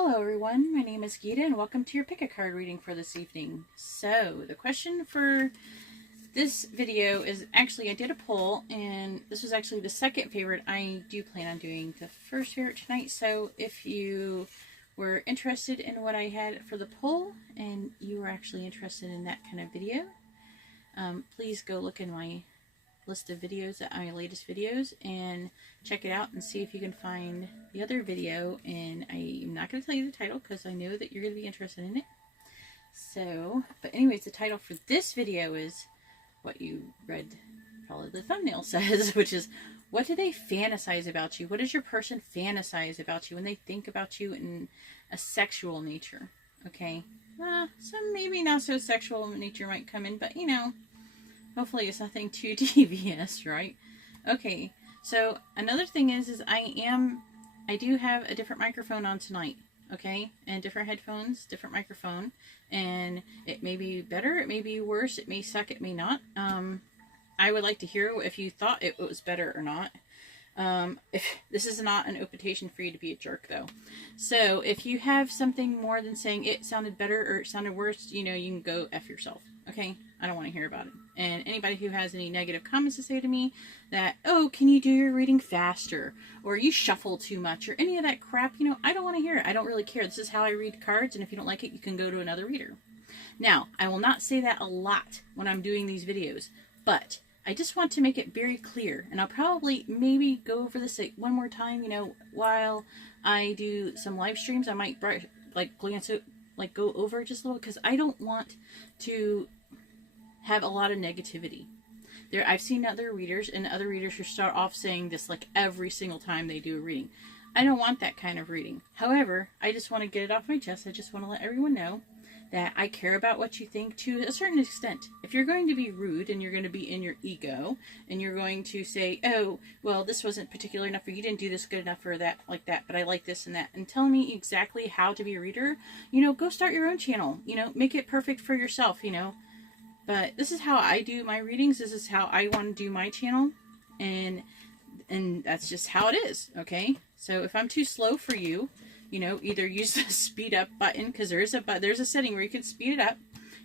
Hello everyone, my name is Geeta and welcome to your pick a card reading for this evening. So the question for this video is actually, I did a poll and this was actually the second favorite. I do plan on doing the first favorite tonight. So if you were interested in what I had for the poll and you were actually interested in that kind of video, please go look in my list of videos, my latest videos, and check it out and see if you can find the other video. And I'm not going to tell you the title because I know that you're going to be interested in it. So, but anyways, the title for this video is what you read, probably the thumbnail says, which is, what do they fantasize about you? What does your person fantasize about you when they think about you in a sexual nature? Okay, some maybe not so sexual nature might come in, but you know, hopefully it's nothing too devious, right? Okay, so another thing is I do have a different microphone on tonight, okay? And different headphones, different microphone. And it may be better, it may be worse, it may suck, it may not. I would like to hear if you thought it was better or not. If this is not an invitation for you to be a jerk, though. So if you have something more than saying it sounded better or it sounded worse, you know, you can go F yourself, okay? I don't want to hear about it. And anybody who has any negative comments to say to me that, oh, can you do your reading faster? Or you shuffle too much or any of that crap, you know, I don't want to hear it. I don't really care. This is how I read cards, and if you don't like it, you can go to another reader. Now, I will not say that a lot when I'm doing these videos, but I just want to make it very clear, and I'll probably maybe go over this one more time, you know, while I do some live streams. I might glance at, go over it just a little, because I don't want to have a lot of negativity. I've seen other readers and other readers who start off saying this like every single time they do a reading. I don't want that kind of reading. However, I just want to get it off my chest. I just want to let everyone know that I care about what you think to a certain extent. If you're going to be rude and you're going to be in your ego and you're going to say, oh, well, this wasn't particular enough, or you didn't do this good enough, or that, like that, but I like this and that, and tell me exactly how to be a reader, you know, go start your own channel, you know, make it perfect for yourself, you know. But this is how I do my readings. This is how I want to do my channel. And that's just how it is, okay? So if I'm too slow for you, you know, either use the speed up button, because there's a setting where you can speed it up.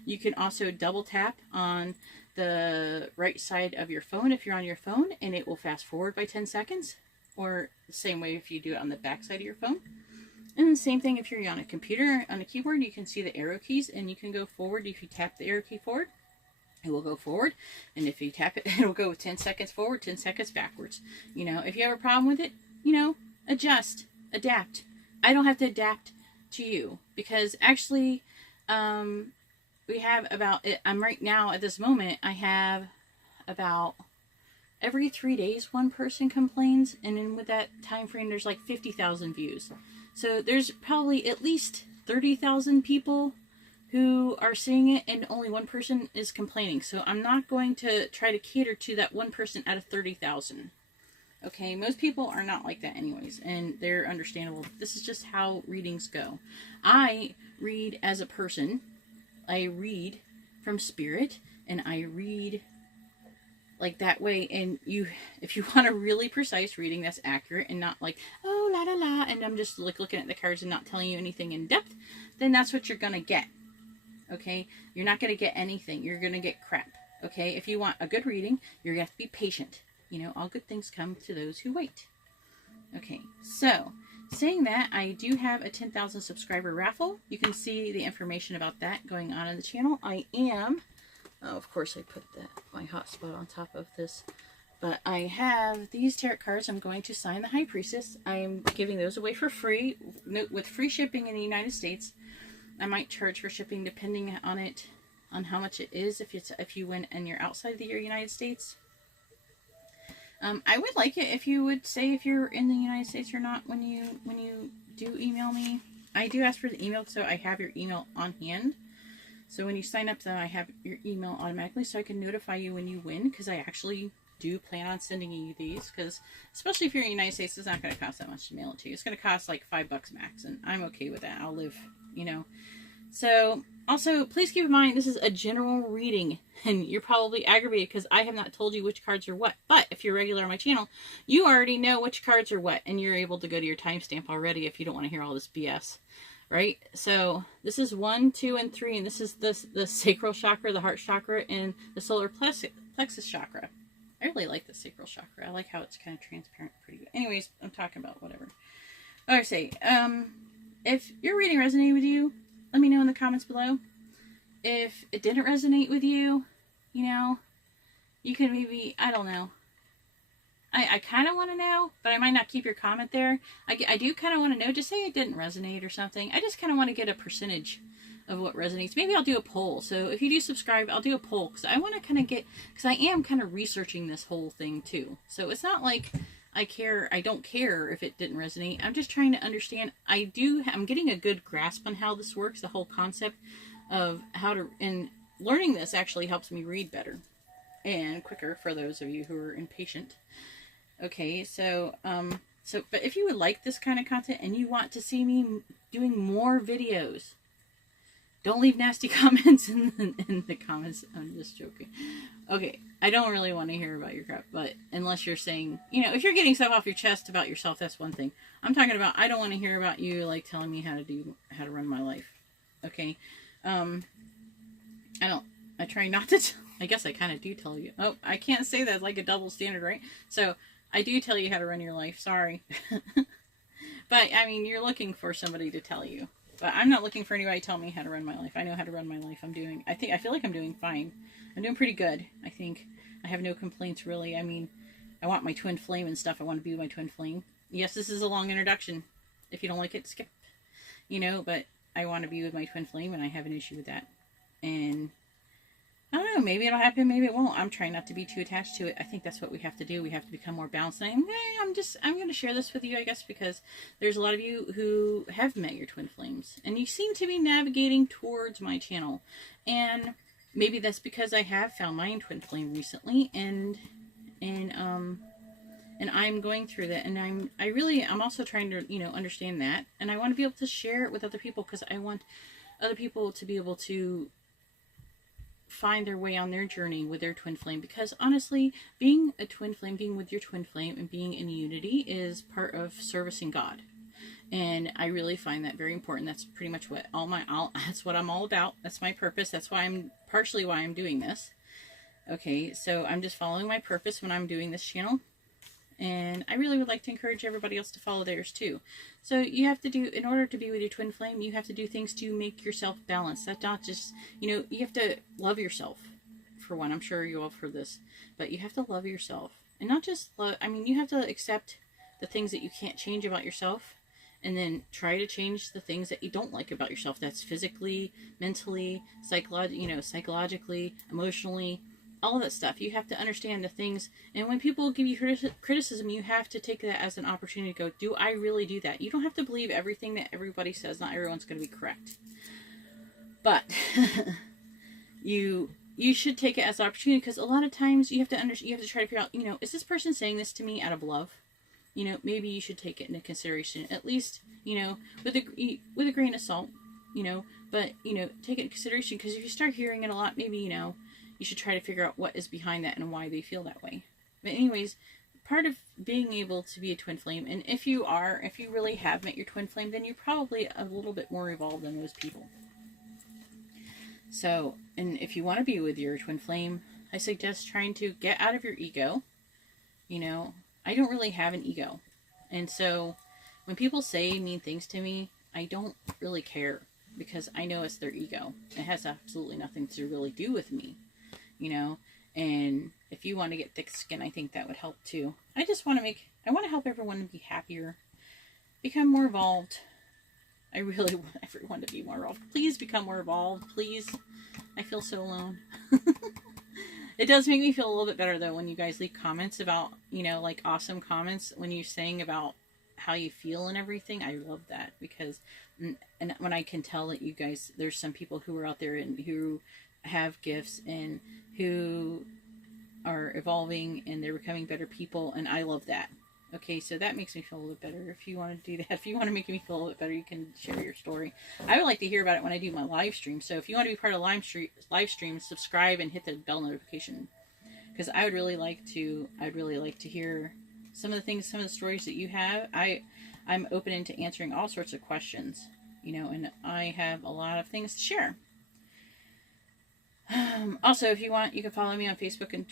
You can also double tap on the right side of your phone if you're on your phone, and it will fast forward by 10 seconds. Or the same way if you do it on the back side of your phone. And the same thing if you're on a computer, on a keyboard, you can see the arrow keys, and you can go forward. If you tap the arrow key forward, it will go forward, and if you tap it, it'll go 10 seconds forward, 10 seconds backwards. You know, if you have a problem with it, you know, adjust, adapt. I don't have to adapt to you, because actually, we have about, I'm right now at this moment, I have about every 3 days one person complains, and then with that time frame, there's like 50,000 views. So there's probably at least 30,000 people who are seeing it, and only one person is complaining. So I'm not going to try to cater to that one person out of 30,000. Okay, most people are not like that anyways, and they're understandable. This is just how readings go. I read as a person. I read from spirit, and I read like that way. And if you want a really precise reading that's accurate and not like, oh, la la la, and I'm just like looking at the cards and not telling you anything in depth, then that's what you're gonna get. Okay, you're not going to get anything. You're going to get crap. Okay, if you want a good reading, you're going to have to be patient. You know, all good things come to those who wait. Okay, so saying that, I do have a 10,000 subscriber raffle. You can see the information about that going on in the channel. I am, oh, of course I put my hotspot on top of this, but I have these tarot cards. I'm going to sign the High Priestess. I'm giving those away for free with free shipping in the United States. I might charge for shipping depending on how much it is if you win and you're outside the United States. I would like it if you would say if you're in the United States or not when you do email me. I do ask for the email, so I have your email on hand. So when you sign up, then I have your email automatically, so I can notify you when you win, because I actually do plan on sending you these, because especially if you're in the United States, it's not going to cost that much to mail it to you. It's going to cost like $5 max, and I'm okay with that. I'll live, you know. So Also, please keep in mind, this is a general reading, and you're probably aggravated because I have not told you which cards are what. But if you're regular on my channel, you already know which cards are what, and you're able to go to your timestamp already if you don't want to hear all this BS, right? So this is 1, 2, and 3, and this is the sacral chakra, the heart chakra, and the solar plexus chakra. I really like the sacral chakra. I like how it's kind of transparent, pretty good. Anyways, I'm talking about whatever. I say, if your reading resonated with you, let me know in the comments below. If it didn't resonate with you, you know, you can maybe, I don't know. I kind of want to know, but I might not keep your comment there. I do kind of want to know. Just say it didn't resonate or something. I just kind of want to get a percentage of what resonates. Maybe I'll do a poll. So if you do subscribe, I'll do a poll because I want to kind of get, because I am kind of researching this whole thing too. So it's not like I don't care if it didn't resonate. I'm just trying to understand. I'm getting a good grasp on how this works, the whole concept of how to, and learning this actually helps me read better and quicker for those of you who are impatient. Okay, so but if you would like this kind of content and you want to see me doing more videos, don't leave nasty comments in the comments. I'm just joking. Okay, I don't really want to hear about your crap, but unless you're saying, you know, if you're getting stuff off your chest about yourself, that's one thing. I'm talking about, I don't want to hear about you, like, telling me how to run my life. Okay? I try not to, I guess I kind of do tell you. Oh, I can't say that, like a double standard, right? So, I do tell you how to run your life, sorry. But, I mean, you're looking for somebody to tell you. But I'm not looking for anybody to tell me how to run my life. I know how to run my life. I feel like I'm doing fine. I'm doing pretty good, I think. I have no complaints, really. I mean, I want my twin flame and stuff. I want to be with my twin flame. Yes, this is a long introduction. If you don't like it, skip. You know, but I want to be with my twin flame, and I have an issue with that. And I don't know, maybe it'll happen, maybe it won't. I'm trying not to be too attached to it. I think that's what we have to do. We have to become more balanced. And I'm going to share this with you, I guess, because there's a lot of you who have met your twin flames, and you seem to be navigating towards my channel. And maybe that's because I have found my twin flame recently, and I'm going through that, and I'm also trying to, you know, understand that, and I want to be able to share it with other people because I want other people to be able to find their way on their journey with their twin flame, because honestly, being a twin flame, being with your twin flame and being in unity is part of servicing God. And I really find that very important. That's pretty much what that's what I'm all about. That's my purpose. That's partially why I'm doing this. Okay, so I'm just following my purpose when I'm doing this channel. And I really would like to encourage everybody else to follow theirs too. So you have to do, in order to be with your twin flame, you have to do things to make yourself balanced. That's not just, you know, you have to love yourself, for one. I'm sure you all have heard this. But you have to love yourself. And not just love, I mean, you have to accept the things that you can't change about yourself. And then try to change the things that you don't like about yourself. That's physically, mentally, psychologically, emotionally, all of that stuff. You have to understand the things, and when people give you criticism, you have to take that as an opportunity to go, do I really do that? You don't have to believe everything that everybody says. Not everyone's going to be correct. But you should take it as an opportunity, because a lot of times you have to try to figure out, you know, is this person saying this to me out of love? You know, maybe you should take it into consideration, at least, you know, with a grain of salt, you know, but, you know, take it into consideration, because if you start hearing it a lot, maybe, you know, you should try to figure out what is behind that and why they feel that way. But anyways, part of being able to be a twin flame, and if you really have met your twin flame, then you're probably a little bit more evolved than most people. So, and if you want to be with your twin flame, I suggest trying to get out of your ego. You know, I don't really have an ego. And so when people say mean things to me, I don't really care, because I know it's their ego. It has absolutely nothing to really do with me. You know, and if you want to get thick skin, I think that would help too. I want to help everyone be happier, become more evolved. I really want everyone to be more evolved. Please become more evolved, please. I feel so alone. It does make me feel a little bit better though when you guys leave comments about, you know, like awesome comments when you're saying about how you feel and everything. I love that, because, and when I can tell that you guys, there's some people who are out there and who have gifts and who are evolving and they're becoming better people, and I love that. Okay, so that makes me feel a little bit better. If you want to do that, if you want to make me feel a little bit better, you can share your story. I would like to hear about it when I do my live stream. So if you want to be part of live stream, subscribe and hit the bell notification, because I would really like to. I'd really like to hear some of the things, some of the stories that you have. I'm open into answering all sorts of questions, you know, and I have a lot of things to share. Also, if you want, you can follow me on Facebook and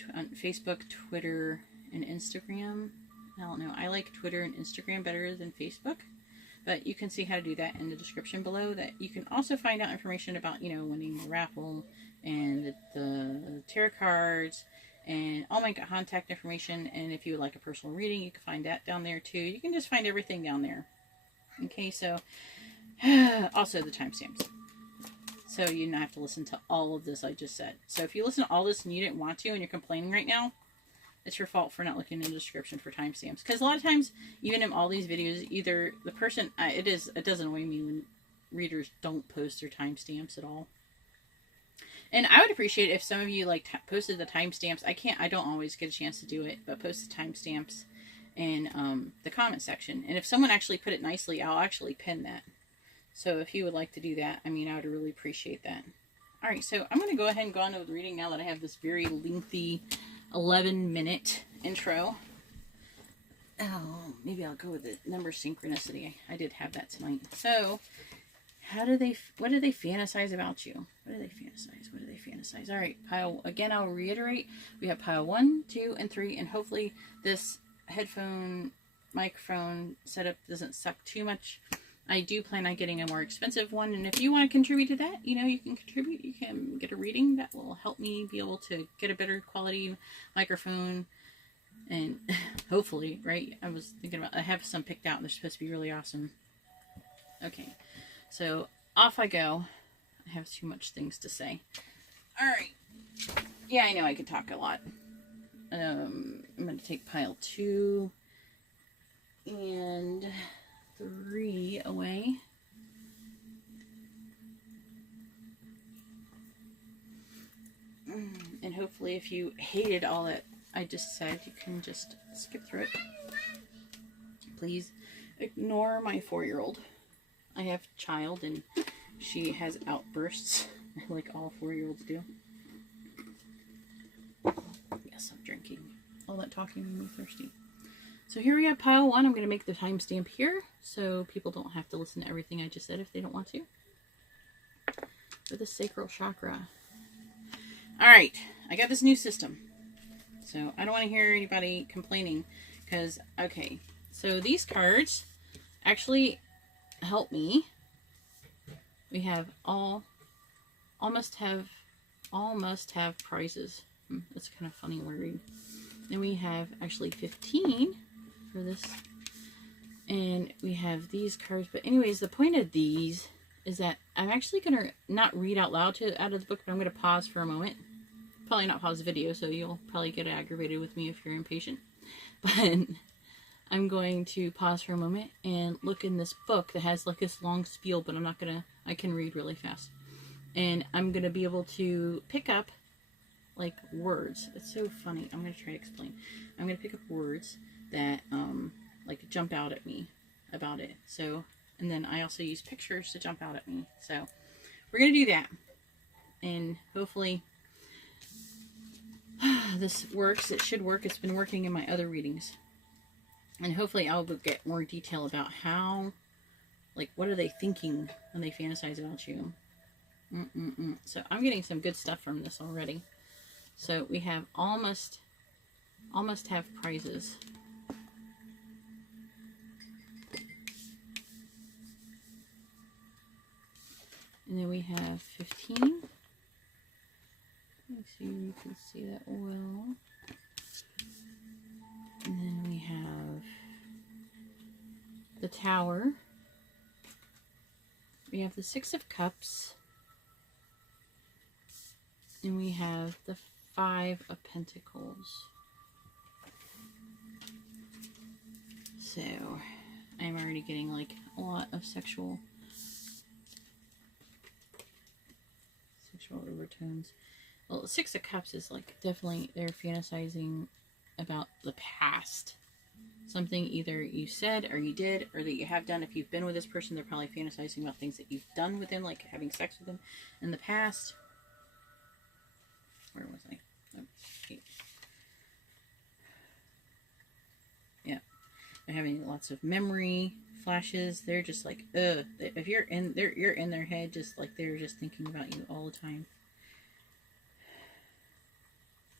Twitter, and Instagram. I don't know. I like Twitter and Instagram better than Facebook, but you can see how to do that in the description below. That you can also find out information about, you know, winning the raffle and the tarot cards and all my contact information. And if you would like a personal reading, you can find that down there too. You can just find everything down there. Okay, so also the timestamps. So you don't have to listen to all of this I just said. So if you listen to all this and you didn't want to and you're complaining right now, it's your fault for not looking in the description for timestamps. Because a lot of times, even in all these videos, either the person, it doesn't annoy me when readers don't post their timestamps at all. And I would appreciate it if some of you like posted the timestamps. I don't always get a chance to do it, but post the timestamps in the comment section. And if someone actually put it nicely, I'll actually pin that. So if you would like to do that, I mean, I would really appreciate that. All right, so I'm going to go ahead and go on with the reading now that I have this very lengthy 11-minute intro. Oh, maybe I'll go with the number synchronicity. I did have that tonight. So, what do they fantasize about you? What do they fantasize? What do they fantasize? All right, pile, again, I'll reiterate. We have pile 1, 2, and 3, and hopefully this headphone microphone setup doesn't suck too much. I do plan on getting a more expensive one, and if you want to contribute to that, you know, you can contribute. You can get a reading that will help me be able to get a better quality microphone, and hopefully, right? I was thinking about, I have some picked out, and they're supposed to be really awesome. Okay, so off I go. I have too much things to say. All right. Yeah, I know I could talk a lot. I'm going to take pile 2 and 3 away. And hopefully if you hated all that I just said, you can just skip through it. Please ignore my 4-year-old. I have a child and she has outbursts like all 4-year-olds do. Yes, I'm drinking. All that talking made me thirsty. So here we have pile 1. I'm going to make the timestamp here so people don't have to listen to everything I just said if they don't want to. For the sacral chakra. Alright, I got this new system. So I don't want to hear anybody complaining because, okay, so these cards actually help me. We have all must have prizes. That's kind of funny wording. Then we have actually 15 for this, and we have these cards. But anyways, the point of these is that I'm actually gonna not read out loud out of the book, but I'm gonna pause for a moment. Probably not pause the video, so you'll probably get aggravated with me if you're impatient. But I'm going to pause for a moment and look in this book that has like this long spiel, but I can read really fast. And I'm gonna be able to pick up like words. It's so funny. I'm gonna try to explain. I'm gonna pick up words that like jump out at me about it. So, and then I also use pictures to jump out at me. So we're gonna do that, and hopefully this works. It should work. It's been working in my other readings, and hopefully I'll get more detail about how, like, what are they thinking when they fantasize about you. So I'm getting some good stuff from this already. So we have almost have prizes. And then we have 15. Let's see, you can see that well. And then we have the Tower. We have the 6 of Cups. And we have the 5 of Pentacles. So, I'm already getting like a lot of sexual overtones. Well, 6 of Cups is like definitely they're fantasizing about the past. Something either you said or you did or that you have done. If you've been with this person, they're probably fantasizing about things that you've done with them, like having sex with them in the past. Where was I? Oh, okay. Yeah. They're having lots of memory flashes. They're just like, ugh. If you're in their head, just like they're just thinking about you all the time.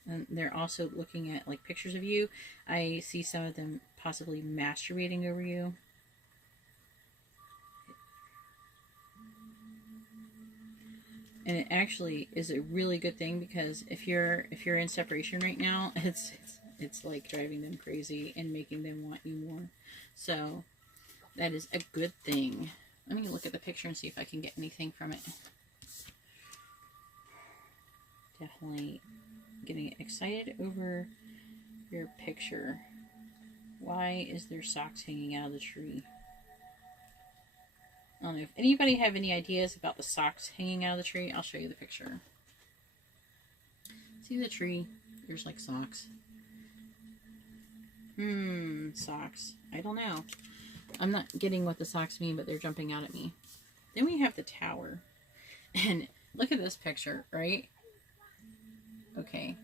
And they're also looking at like pictures of you. I see some of them possibly masturbating over you. And it actually is a really good thing, because if you're in separation right now, it's like driving them crazy and making them want you more. So that is a good thing. Let me look at the picture and see if I can get anything from it. Definitely getting excited over your picture. Why is there socks hanging out of the tree? I don't know if anybody have any ideas about the socks hanging out of the tree. I'll show you the picture. See the tree? There's like socks. Socks. I don't know. I'm not getting what the socks mean, but they're jumping out at me. Then we have the tower. And look at this picture, right? Okay.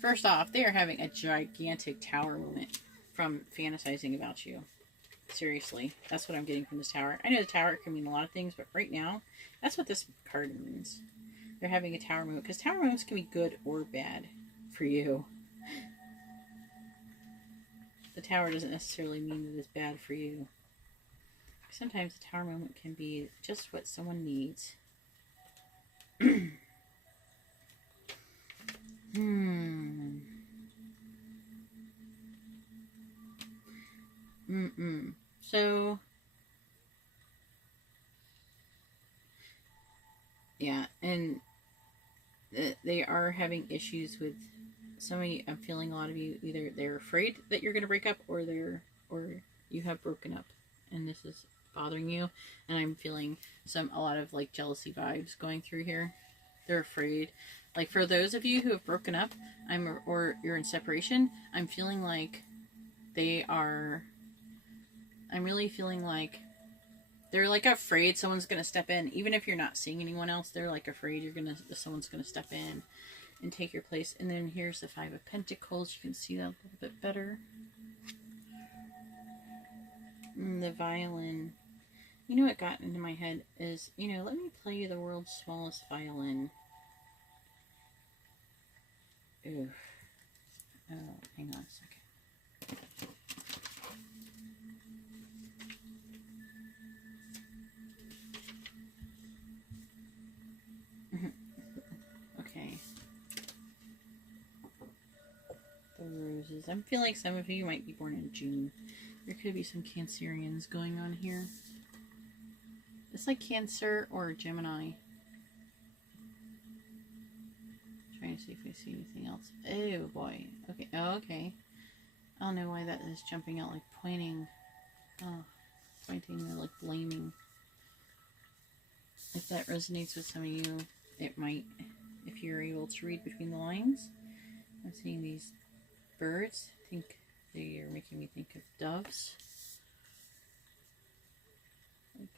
First off, they are having a gigantic tower moment from fantasizing about you. Seriously, that's what I'm getting from this tower. I know the tower can mean a lot of things, but right now, that's what this card means. They're having a tower moment, because tower moments can be good or bad for you. The tower doesn't necessarily mean that it's bad for you. Sometimes a tower moment can be just what someone needs. So, yeah, and they are having issues with some of you. I'm feeling a lot of you, either they're afraid that you're going to break up, or you have broken up, and this is bothering you. And I'm feeling a lot of like jealousy vibes going through here. They're afraid. Like for those of you who have broken up, or you're in separation, I'm feeling like I'm really feeling like they're like afraid someone's gonna step in. Even if you're not seeing anyone else, they're like afraid someone's gonna step in and take your place. And then here's the Five of Pentacles. You can see that a little bit better. And the violin. You know what got into my head is, let me play you the world's smallest violin. Oof. Oh, hang on a second. Okay. The roses. I'm feeling some of you might be born in June. There could be some Cancerians going on here. It's like Cancer or Gemini. Trying to see if we see anything else. Oh boy. Okay. Oh, okay. I don't know why that is jumping out, like pointing. Oh, pointing or like blaming. If that resonates with some of you, it might, if you're able to read between the lines. I'm seeing these birds. I think they are making me think of doves. Oh,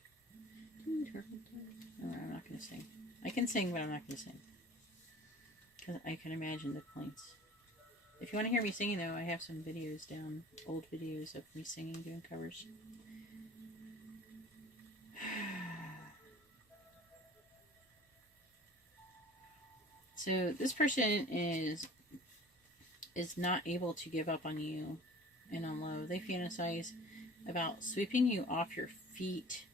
I'm not going to sing. I can sing, but I'm not going to sing. Because I can imagine the points. If you want to hear me singing, though, I have some videos down, old videos of me singing, doing covers. So this person is not able to give up on you and on love. They fantasize about sweeping you off your feet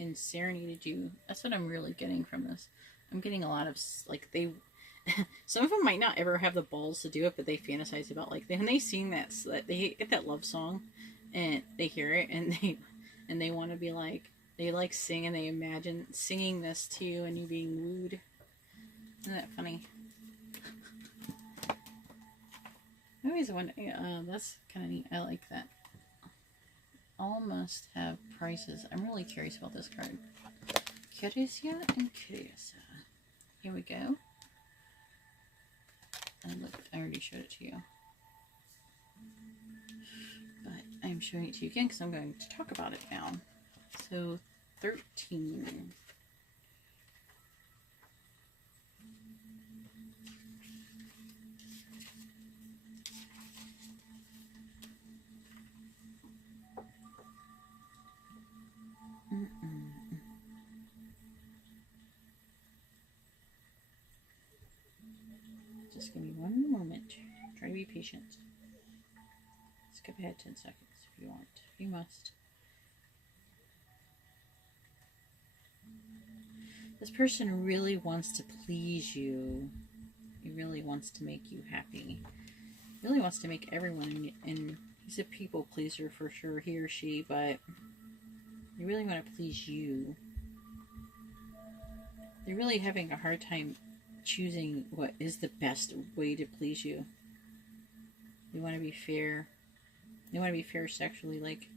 and serenaded you. That's what I'm really getting from this. I'm getting a lot of, like, some of them might not ever have the balls to do it, but they fantasize about, like, when they sing that, they get that love song, and they hear it, and they want to be like, they like sing, and they imagine singing this to you, and you being wooed. Isn't that funny? I always wonder, that's kind of neat. I like that. All must have prices. I'm really curious about this card. Curiosia and Curiosa. Here we go. And look, I already showed it to you. I'm showing it to you again because I'm going to talk about it now. So 13. Just give me one moment. Try to be patient. Skip ahead 10 seconds if you want. You must. This person really wants to please you. He really wants to make you happy. He really wants to make everyone, and he's a people pleaser for sure, he or she, but they really want to please you. They're really having a hard time choosing what is the best way to please you. They want to be fair. They want to be fair sexually, like,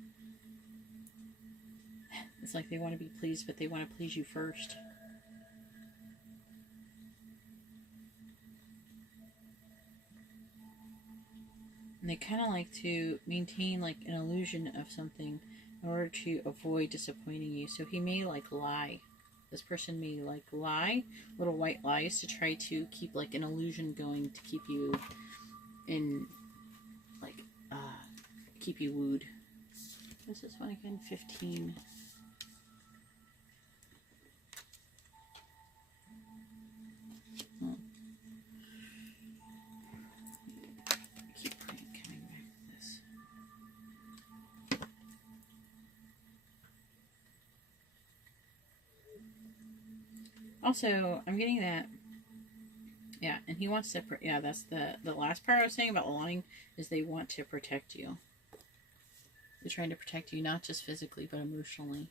it's like they want to be pleased, but they want to please you first. And they kind of like to maintain like an illusion of something in order to avoid disappointing you. So he may like lie. This person may like lie, little white lies, to try to keep like an illusion going, to keep you in like keep you wooed. What's this one again? 15. Keep coming back to this. Also, I'm getting that. Yeah, and he wants to. Yeah, that's the last part I was saying about lying, is they want to protect you. They're trying to protect you, not just physically, but emotionally.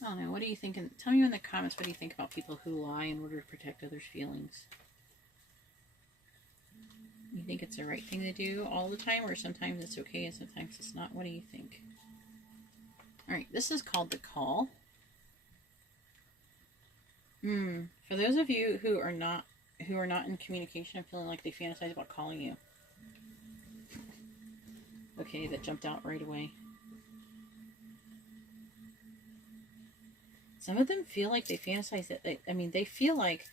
I don't know. What do you think? Tell me in the comments, what do you think about people who lie in order to protect others' feelings? You think it's the right thing to do all the time, or sometimes it's okay and sometimes it's not? What do you think? Alright, this is called the call. For those of you who are not in communication and feeling like they fantasize about calling you. Okay, that jumped out right away. Some of them feel like they fantasize that they feel like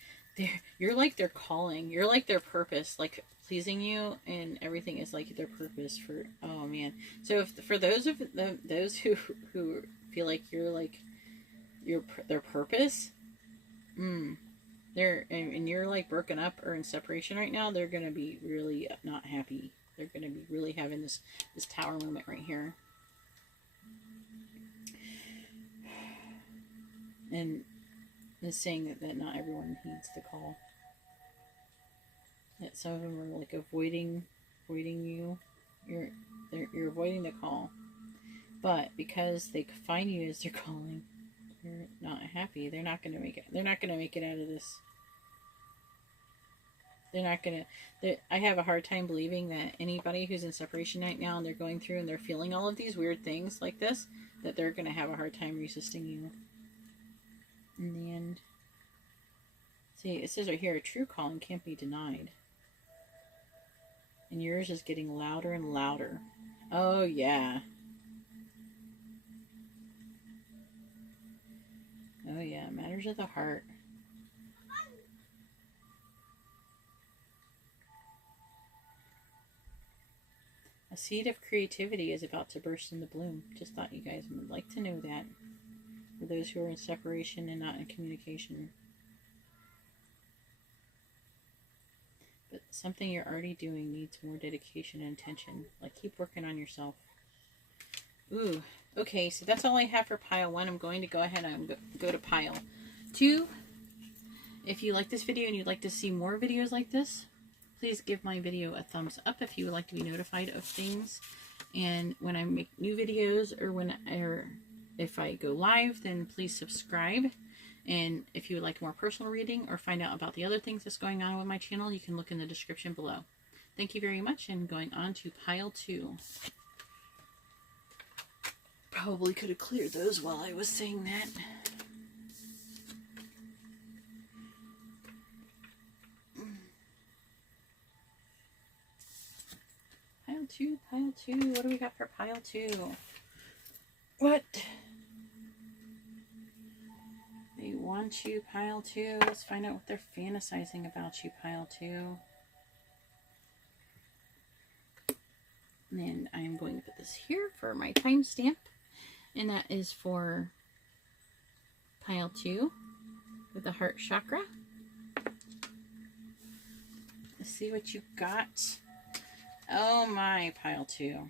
you're like their calling. You're like their purpose, like pleasing you, and everything is like their purpose for, oh man. So if for those who feel like you're like their purpose, and you're like broken up or in separation right now, they're gonna be really not happy. They're gonna be really having this tower moment right here. And it's saying that not everyone heeds the call. That some of them are like avoiding you. You're avoiding the call, but because they find you as they're calling, they're not happy. They're not gonna make it. They're not gonna make it out of this. They're not gonna. I have a hard time believing that anybody who's in separation right now and they're going through and they're feeling all of these weird things like this, that they're gonna have a hard time resisting you. In the end. See, it says right here, a true calling can't be denied. And yours is getting louder and louder. Oh, yeah. Oh, yeah. Matters of the heart. A seed of creativity is about to burst into bloom. Just thought you guys would like to know that. For those who are in separation and not in communication. But something you're already doing needs more dedication and attention. Like, keep working on yourself. Ooh. Okay, so that's all I have for pile 1. I'm going to go ahead and go to pile 2. If you like this video and you'd like to see more videos like this, please give my video a thumbs up if you would like to be notified of things. And when I make new videos or if I go live, then please subscribe. And if you would like more personal reading or find out about the other things that's going on with my channel, you can look in the description below. Thank you very much, and going on to pile 2. Probably could have cleared those while I was saying that. 2, pile 2. What do we got for pile 2? What? They want you, pile 2. Let's find out what they're fantasizing about you, pile 2. And then I'm going to put this here for my timestamp. And that is for pile 2 with the heart chakra. Let's see what you got. Oh my, pile 2.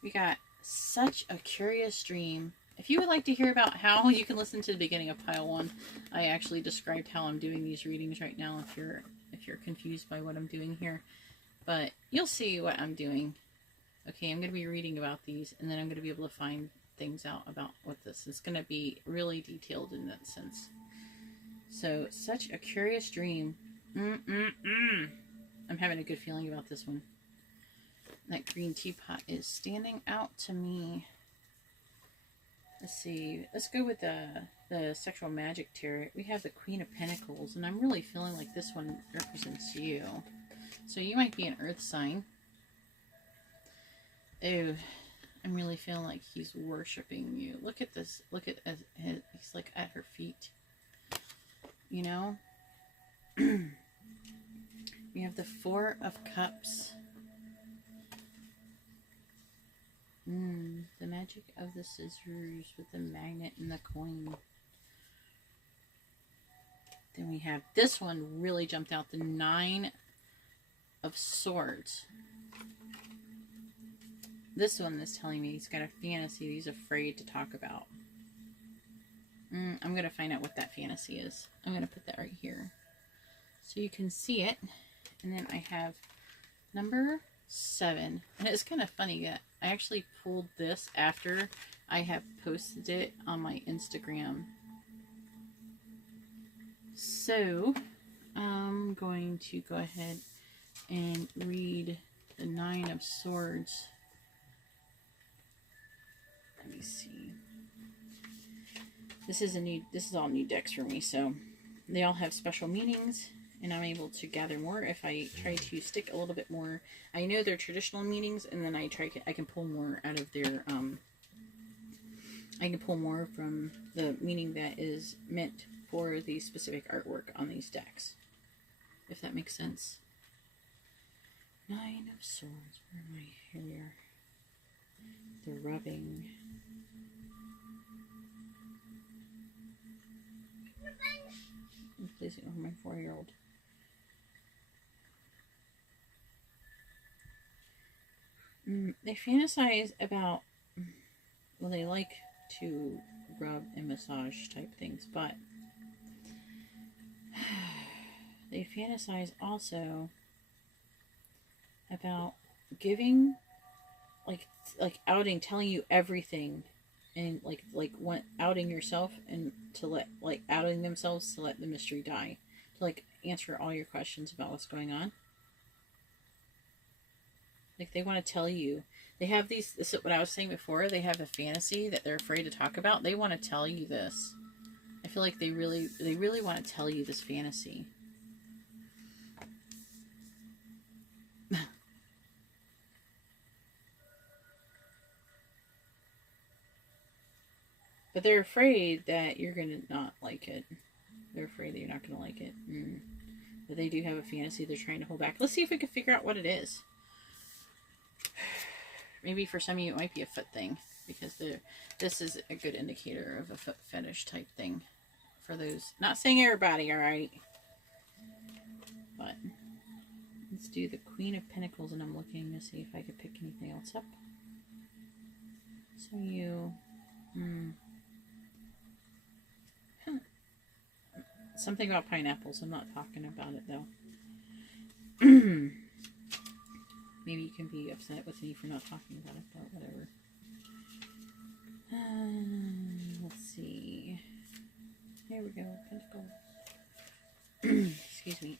We got such a curious dream. If you would like to hear about how, you can listen to the beginning of pile 1. I actually described how I'm doing these readings right now if you're confused by what I'm doing here. But you'll see what I'm doing. Okay, I'm going to be reading about these, and then I'm going to be able to find things out about what this is going to be really detailed in that sense. So, such a curious dream. I'm having a good feeling about this one. That green teapot is standing out to me. Let's see. Let's go with the sexual magic tarot. We have the Queen of Pentacles, and I'm really feeling like this one represents you. So you might be an earth sign. Oh, I'm really feeling like he's worshiping you. Look at this. Look at he's like at her feet. You know? We have the Four of Cups. The magic of the scissors with the magnet and the coin. Then we have this one really jumped out. The Nine of Swords. This one is telling me he's got a fantasy he's afraid to talk about. I'm going to find out what that fantasy is. I'm going to put that right here so you can see it. And then I have number 7. And it's kind of funny that I actually pulled this after I have posted it on my Instagram. So I'm going to go ahead and read the Nine of Swords. Let me see. This is all new decks for me, so they all have special meanings, and I'm able to gather more if I try to stick a little bit more. I know their traditional meanings, and then I can pull more out of their I can pull more from the meaning that is meant for the specific artwork on these decks, if that makes sense. Nine of Swords. Where am I? Here we are. The rubbing. I'm placing over my 4-year-old. They fantasize about, well, they like to rub and massage type things, but they fantasize also about giving, like outing, telling you everything, and outing yourself, and to let, outing themselves to let the mystery die, to answer all your questions about what's going on. They want to tell you. They have these, this is what I was saying before, they have a fantasy that they're afraid to talk about. They want to tell you this. I feel like they really want to tell you this fantasy. But they're afraid that you're going to not like it. They're afraid that you're not going to like it. But they do have a fantasy they're trying to hold back. Let's see if we can figure out what it is. Maybe for some of you it might be a foot thing, because this is a good indicator of a foot fetish type thing for those. Not saying everybody, alright? But let's do the Queen of Pentacles, and I'm looking to see if I could pick anything else up. So you... Something about pineapples. I'm not talking about it, though. Maybe you can be upset with me for not talking about it, but whatever. Let's see. Here we go. Pentacles. Excuse me.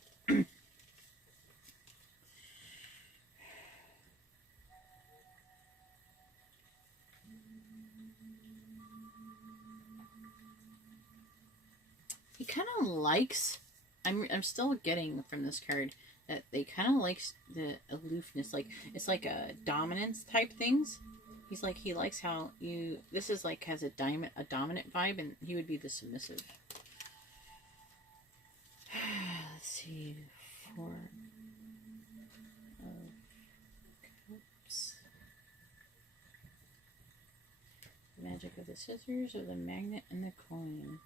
He kind of likes... I'm still getting from this card that they kind of likes the aloofness, like it's like a dominance type things. He's like, he likes how you, this is like has a dominant vibe, and he would be the submissive. Let's see, 4 of Cups. Magic of the scissors, or the magnet and the coin.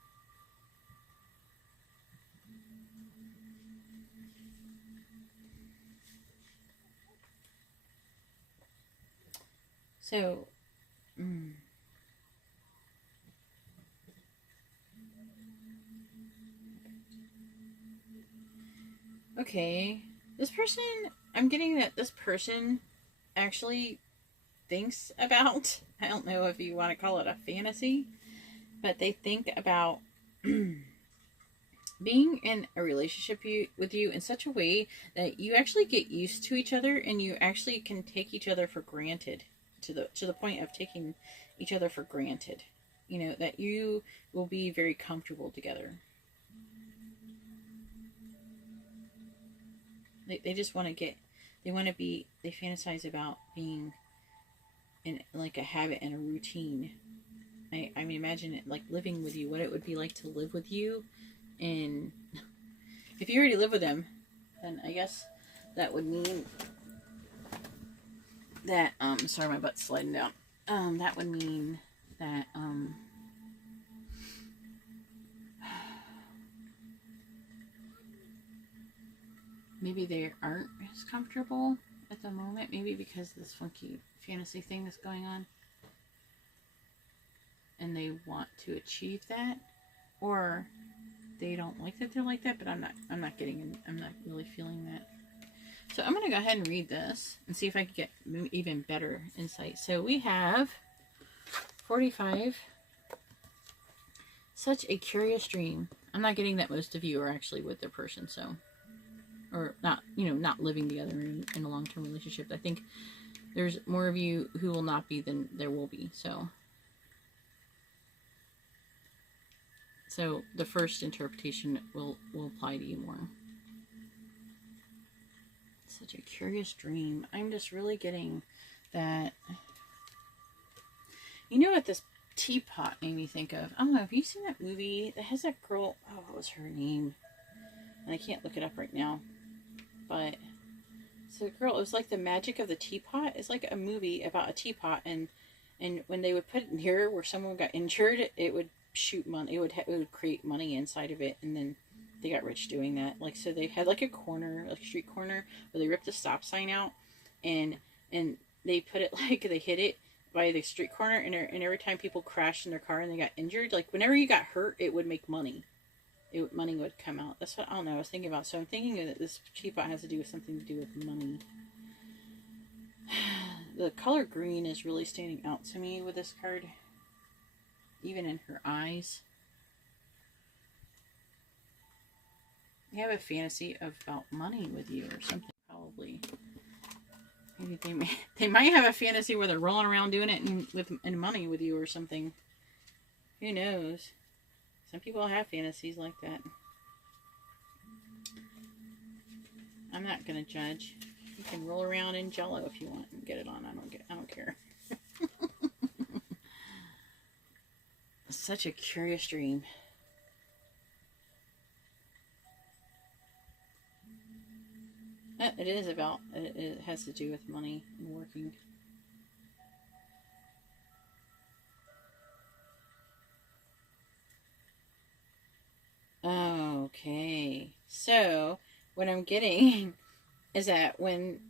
So, okay, this person, I'm getting that this person actually thinks about, I don't know if you want to call it a fantasy, but they think about being in a relationship with you in such a way that you actually get used to each other, and you actually can take each other for granted, to the point of taking each other for granted. You know, that you will be very comfortable together. They just want to get, they want to be, they fantasize about being in like a habit and a routine. I mean, imagine it like living with you, what it would be like to live with you. And if you already live with them, then I guess that would mean that, sorry, my butt's sliding down. That would mean that, maybe they aren't as comfortable at the moment, maybe because of this funky fantasy thing that's going on, and they want to achieve that, or they don't like that they're like that, but I'm not really feeling that. So I'm going to go ahead and read this and see if I can get even better insight. So we have 45. Such a curious dream. I'm not getting that most of you are actually with their person, so, or not, you know, not living together in a long-term relationship. I think there's more of you who will not be than there will be. So the first interpretation will apply to you more. Such a curious dream. I'm just really getting that. You know what this teapot made me think of? I don't know. Have you seen that movie that has that girl? Oh, what was her name? And I can't look it up right now. But so the girl, it was like The Magic of the Teapot. It's like a movie about a teapot, and when they would put it near where someone got injured, it would shoot money. It would create money inside of it, and then they got rich doing that. Like, so they had like a corner, like a street corner, where they ripped the stop sign out, and they put it like, they hit it by the street corner, and every time people crashed in their car and they got injured, like whenever you got hurt, it would make money. Money would come out. That's what, I don't know, I was thinking about. So I'm thinking that this teapot has to do with something to do with money. The color green is really standing out to me with this card. Even in her eyes. They have a fantasy about money with you or something, probably. Maybe they might have a fantasy where they're rolling around doing it and money with you or something. Who knows? Some people have fantasies like that. I'm not gonna judge. You can roll around in Jello if you want and get it on. I don't care. Such a curious dream. It is about, it has to do with money and working. Okay, so what I'm getting is that when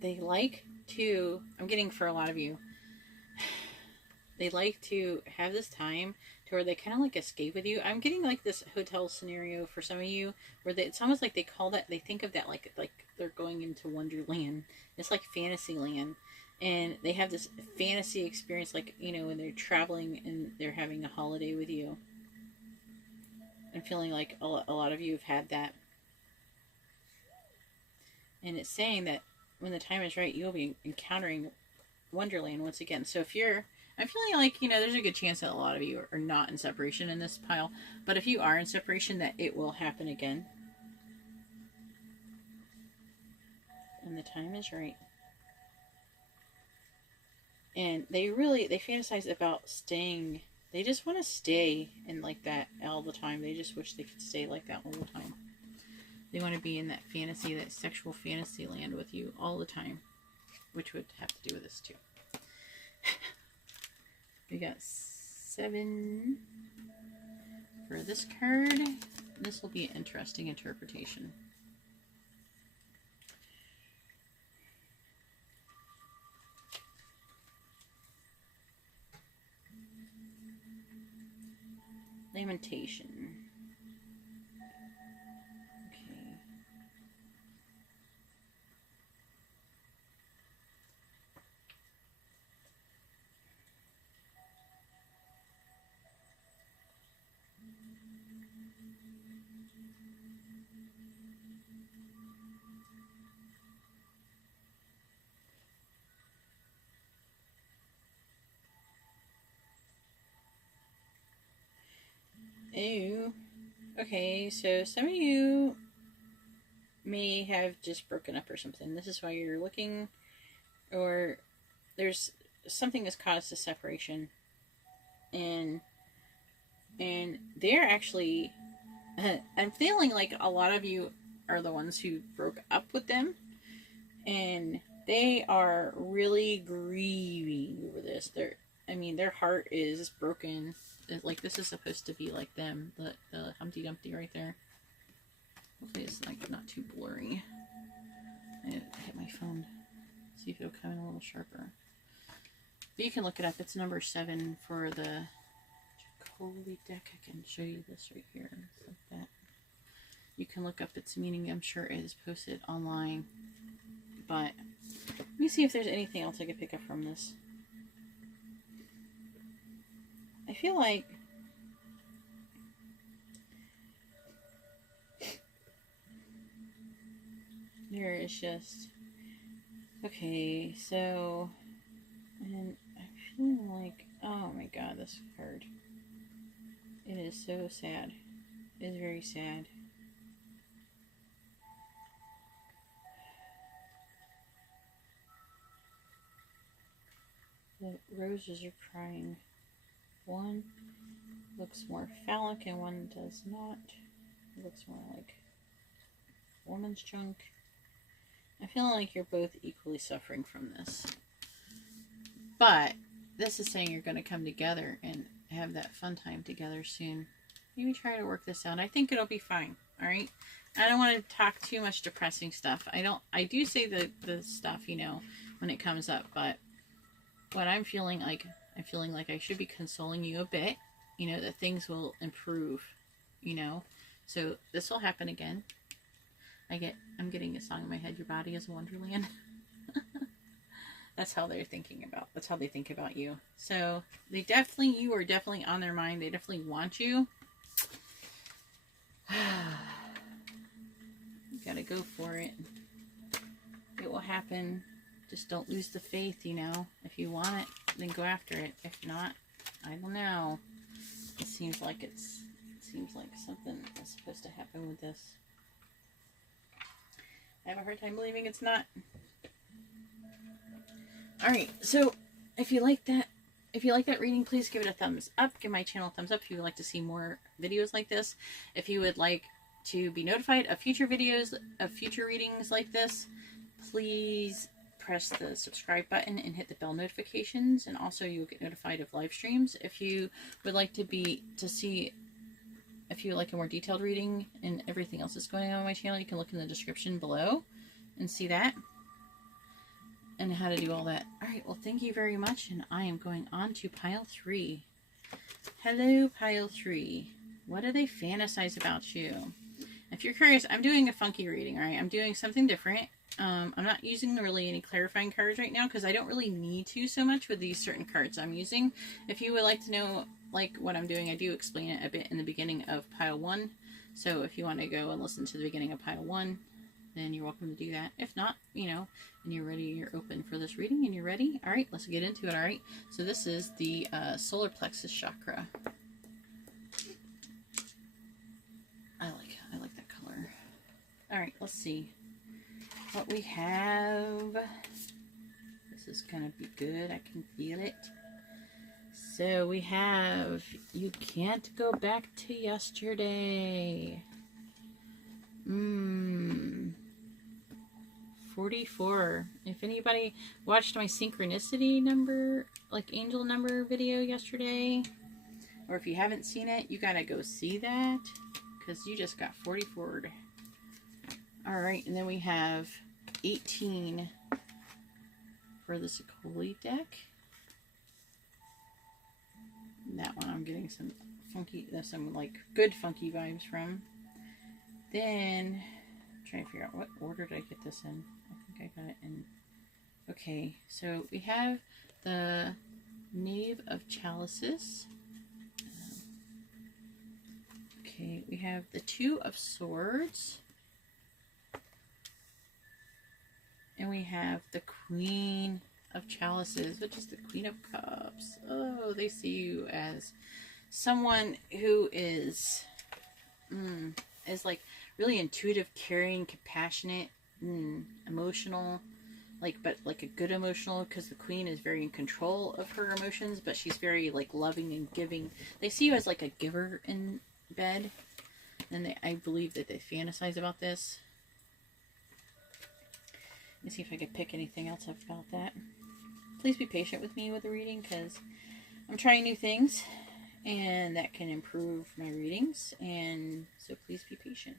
they like to, I'm getting for a lot of you, they like to have this time to where they kind of like escape with you. I'm getting like this hotel scenario for some of you where it's almost like they call that, they think of that like they're going into Wonderland. It's like Fantasyland. And they have this fantasy experience, like, you know, when they're traveling and they're having a holiday with you. I'm feeling like a lot of you have had that. And it's saying that when the time is right, you'll be encountering Wonderland once again. So if you're, I'm feeling like, you know, there's a good chance that a lot of you are not in separation in this pile. But if you are in separation, that it will happen again. And the time is right. And they fantasize about staying. They just want to stay in like that all the time. They just wish they could stay like that all the time. They want to be in that fantasy, that sexual fantasy land with you all the time. Which would have to do with this too. We got 7 for this card. This will be an interesting interpretation. Lamentation. Okay. Ew. Okay, so some of you may have just broken up or something. This is why you're looking, or there's something that's caused a separation, and they're actually, I'm feeling like a lot of you are the ones who broke up with them, and they are really grieving over this. Their heart is broken. Like, this is supposed to be like them, the Humpty Dumpty right there. Hopefully it's like not too blurry. I hit my phone. See if it'll come in a little sharper. But you can look it up. It's number 7 for the Jacobi deck. I can show you this right here. It's like that. You can look up its meaning. I'm sure it is posted online. But let me see if there's anything else I could pick up from this. I feel like there is just, okay, so, and I'm feeling like, oh my god, this card, it is so sad. It is very sad. The roses are crying. One looks more phallic and one does not. It looks more like woman's junk. I feel like you're both equally suffering from this. But this is saying you're going to come together and have that fun time together soon. Maybe try to work this out. I think it'll be fine. Alright? I don't want to talk too much depressing stuff. I do say the stuff, you know, when it comes up, but what I'm feeling like I should be consoling you a bit, you know, that things will improve, you know. So this will happen again. I'm getting a song in my head, Your Body is a Wonderland. That's how they're thinking about, that's how they think about you. So you are definitely on their mind. They definitely want you. You gotta go for it. It will happen. Just don't lose the faith, you know. If you want it, then go after it. If not, I don't know. It seems like something is supposed to happen with this. I have a hard time believing it's not. Alright, so if you like that reading, please give it a thumbs up. Give my channel a thumbs up if you would like to see more videos like this. If you would like to be notified of future videos, of future readings like this, please press the subscribe button and hit the bell notifications, and also you'll get notified of live streams. If you would like if you would like a more detailed reading and everything else that's going on my channel, you can look in the description below and see that and how to do all that. Alright, well, thank you very much, and I am going on to pile 3. Hello, pile 3. What do they fantasize about you? If you're curious, I'm doing a funky reading, alright? I'm doing something different. I'm not using really any clarifying cards right now because I don't really need to so much with these certain cards I'm using. If you would like to know like what I'm doing, I do explain it a bit in the beginning of pile 1. So if you want to go and listen to the beginning of pile 1, then you're welcome to do that. If not, you know, and you're ready, you're open for this reading and you're ready. All right, let's get into it. All right, so this is the solar plexus chakra. I like that color. All right, let's see. what we have. This is gonna be good. I can feel it. So we have, you can't go back to yesterday. 44. If anybody watched my synchronicity number, like angel number video yesterday, or if you haven't seen it, you gotta go see that, because you just got 44. Alright, and then we have 18 for the Sakoli deck. That one I'm getting some funky, some like good funky vibes from. Then, I'm trying to figure out what order did I get this in. I think I got it in. Okay, so we have the Knave of Chalices. Okay, we have the Two of Swords. And we have the Queen of Chalices, which is the Queen of Cups. Oh, they see you as someone who is like really intuitive, caring, compassionate, emotional, but like a good emotional, because the Queen is very in control of her emotions, but she's very like loving and giving. They see you as like a giver in bed, and I believe that they fantasize about this. Let me see if I could pick anything else up about that. Please be patient with me with the reading, because I'm trying new things and that can improve my readings, and so please be patient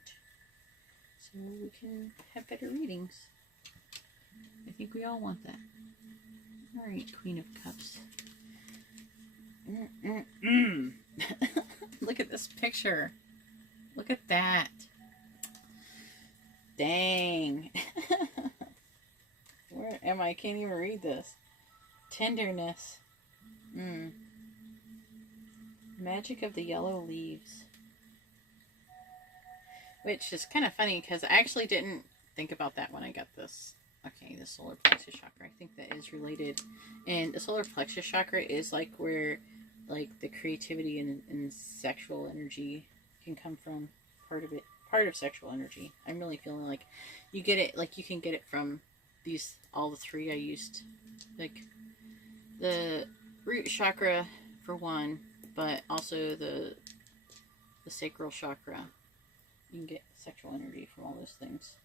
so we can have better readings. I think we all want that. Alright, Queen of Cups. Look at this picture. Look at that. Dang. Where am I? Can't even read this. Tenderness. Magic of the Yellow Leaves. Which is kind of funny, because I actually didn't think about that when I got this. Okay, the solar plexus chakra. I think that is related. And the solar plexus chakra is like where like the creativity and sexual energy can come from. Part of sexual energy. I'm really feeling like you get it, like you can get it from all the three I used. Like the root chakra for one, but also the sacral chakra. You can get sexual energy from all those things.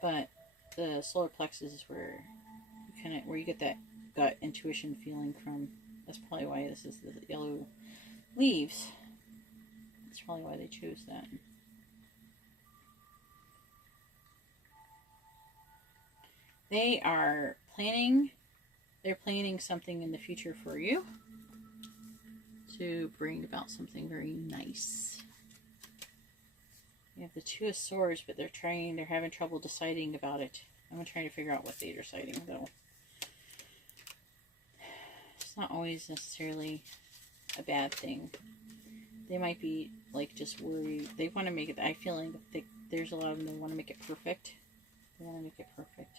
But the solar plexus is where you get that gut intuition feeling from. That's probably why this is the yellow leaves. That's probably why they chose that. They are planning. They're planning something in the future for you to bring about something very nice. You have the Two of Swords, but they're having trouble deciding about it. I'm trying to figure out what they're deciding, though. It's not always necessarily a bad thing. They might be, like, just worried. They want to make it, I feel like there's a lot of them that want to make it perfect. They want to make it perfect.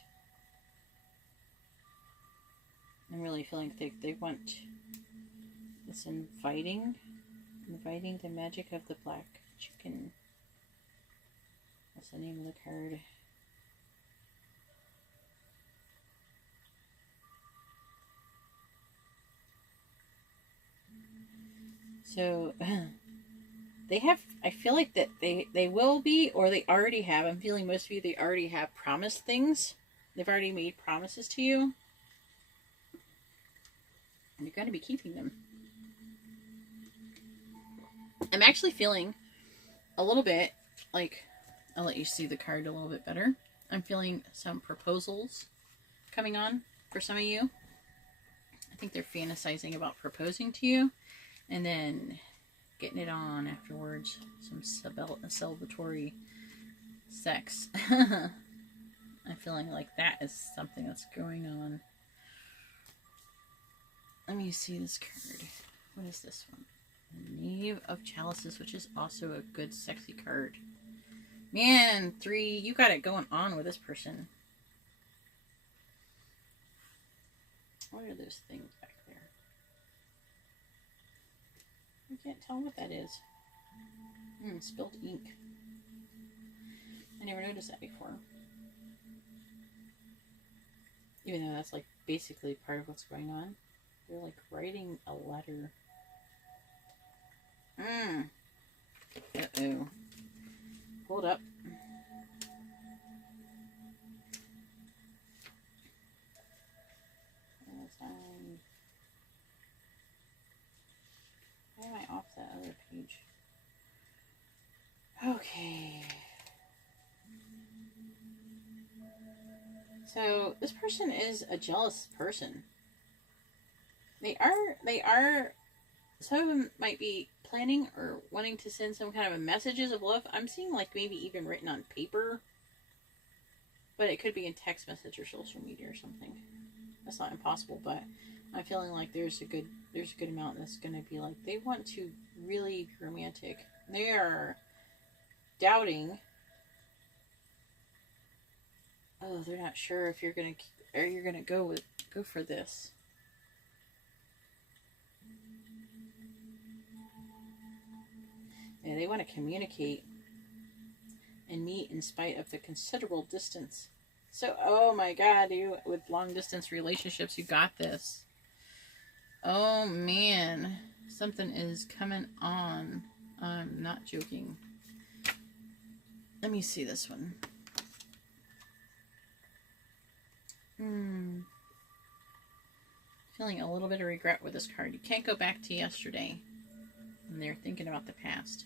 I'm really feeling they want this inviting the magic of the black chicken. That's the name of the card. So they have, I feel like that they will be, or they already have. I'm feeling most of you, they already have promised things. They've already made promises to you. And you're going to be keeping them. I'm actually feeling a little bit like, I'll let you see the card a little bit better. I'm feeling some proposals coming on for some of you. I think they're fantasizing about proposing to you and then getting it on afterwards. Some celebratory sex. I'm feeling like that is something that's going on. Let me see this card. What is this one? Knave of Chalices, which is also a good, sexy card. Man, 3, you got it going on with this person. What are those things back there? I can't tell what that is. Spilled ink. I never noticed that before. Even though that's like basically part of what's going on. They're like writing a letter. Uh-oh. Hold up. Why am I off that other page? Okay. So this person is a jealous person. They are, some of them might be planning or wanting to send some kind of a messages of love. I'm seeing like maybe even written on paper. But it could be in text message or social media or something. That's not impossible, but I'm feeling like there's a good amount that's going to be like, they want to really be romantic. They are doubting. Oh, they're not sure if you're going to go for this. Yeah, they want to communicate and meet in spite of the considerable distance. So, oh my God, you with long distance relationships, you got this. Oh man, something is coming on. I'm not joking. Let me see this one. Feeling a little bit of regret with this card. You can't go back to yesterday. And they're thinking about the past.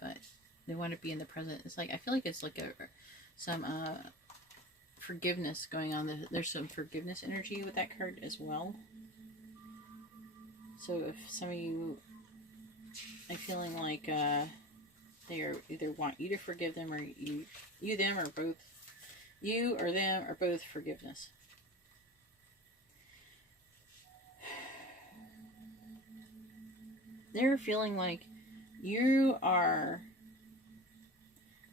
But they want to be in the present. It's like, I feel like it's like some forgiveness going on. There's some forgiveness energy with that card as well. So if some of you are feeling like they are either want you to forgive them, or you them, or both, you or them, or both forgiveness. They're feeling like you are,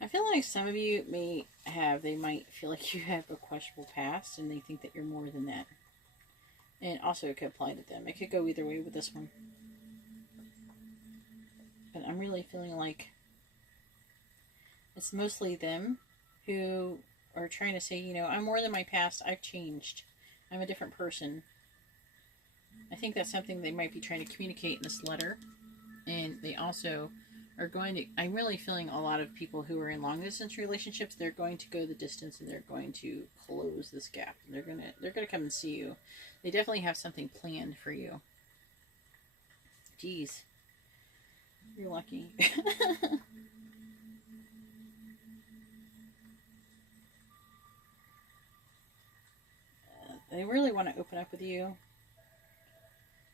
I feel like some of you they might feel like you have a questionable past and they think that you're more than that. And also it could apply to them. It could go either way with this one. But I'm really feeling like it's mostly them who are trying to say, you know, I'm more than my past. I've changed. I'm a different person. I think that's something they might be trying to communicate in this letter. And they also are going to, I'm really feeling a lot of people who are in long distance relationships, they're going to go the distance and they're going to close this gap. And they're gonna come and see you. They definitely have something planned for you. Jeez. You're lucky. They really want to open up with you.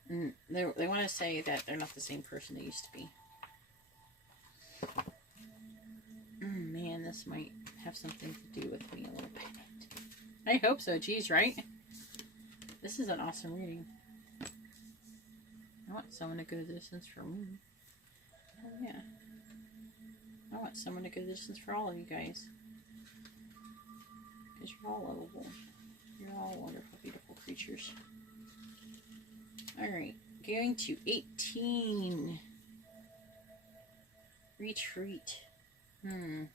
And they want to say that they're not the same person they used to be. Man, this might have something to do with me a little bit. I hope so. Geez, right? This is an awesome reading. I want someone to go the distance for me. Oh, yeah. I want someone to go the distance for all of you guys. Because you're all lovable. You're all wonderful, beautiful creatures. Alright, going to 18. Retreat. Oh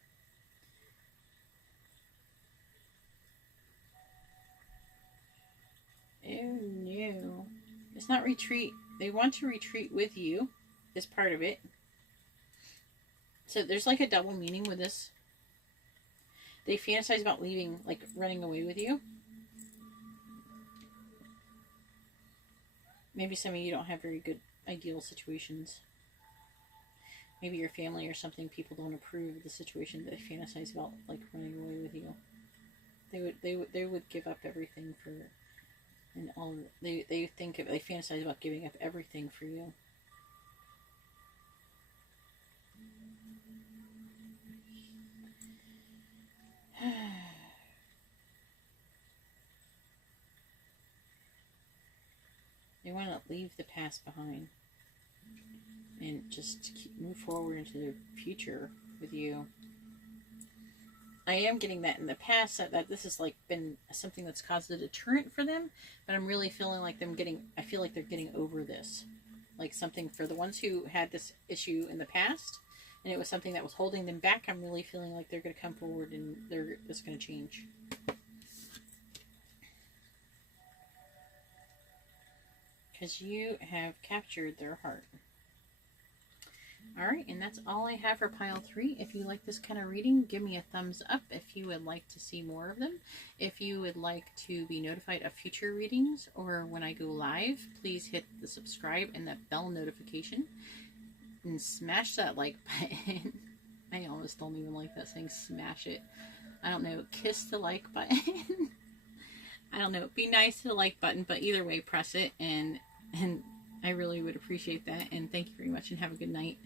no. It's not retreat. They want to retreat with you, is part of it. So there's like a double meaning with this. They fantasize about leaving, like running away with you. Maybe some of you don't have very good ideal situations. Maybe your family or something, people don't approve of the situation that they fantasize about, like running away with you. They would give up everything for, and all. They fantasize about giving up everything for you. They want to leave the past behind and just move forward into the future with you. I am getting that in the past, that this has like been something that's caused a deterrent for them, but I'm really feeling like I feel like they're getting over this. Like something for the ones who had this issue in the past, and it was something that was holding them back, I'm really feeling like they're going to come forward and it's going to change. because you have captured their heart. Alright, and that's all I have for pile 3. If you like this kind of reading, give me a thumbs up if you would like to see more of them. If you would like to be notified of future readings or when I go live, please hit the subscribe and that bell notification. And smash that like button. I almost don't even like that saying smash it. I don't know, kiss the like button. I don't know, be nice to the like button, but either way, press it, and I really would appreciate that. And thank you very much, and have a good night.